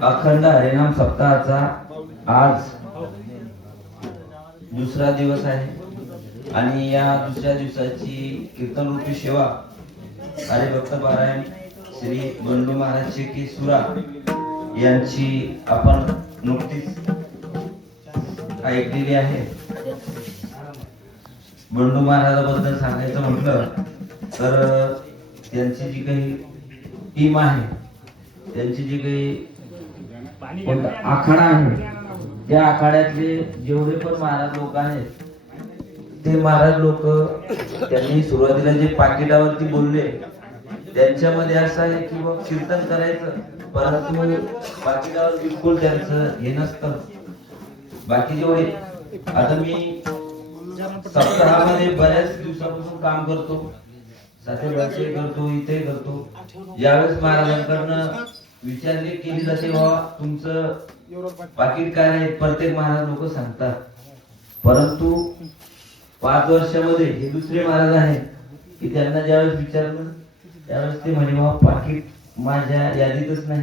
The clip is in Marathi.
अखंड हरिनाम सप्ताहाचा आज दुसरा दिवस आहे आणि या दुसऱ्या दिवसाची कीर्तन रूपी सेवा हरिभक्त पारायण श्री बंडू महाराज शेकी सुरा यांची आपण नुकतीच ऐकलेली आहे. बंडू महाराजाबद्दल सांगायचं म्हटलं तर त्यांची जी काही टीम आहे, त्यांची जी काही आखाडा आहे, त्या आखाड्यातले जेवढे पण महाराज लोक आहेत ते महाराज लोक त्यांनी सुरुवातीला जे पाकिटावरती बोलले त्यांच्यामध्ये असं आहे की मग कीर्तन करायचं, परंतु पाकिटावर बिलकुल त्यांचं हे नसतं. बाकी जेवढे आता मी सप्ताहामध्ये बऱ्याच दिवसापासून काम करतो, साथे करतो, इथे करतो. ज्यावेळेस महाराजांकडनं विचारले केली जाते बाबा तुमचं पाकिट काय आहे, प्रत्येक महाराज लोक सांगतात. परंतु 5 वर्षामध्ये हे दुसरे महाराज आहेत की त्यांना ज्यावेळेस विचारलं त्यावेळेस ते म्हणे बाबा पाकिट माझ्या यादीतच नाही.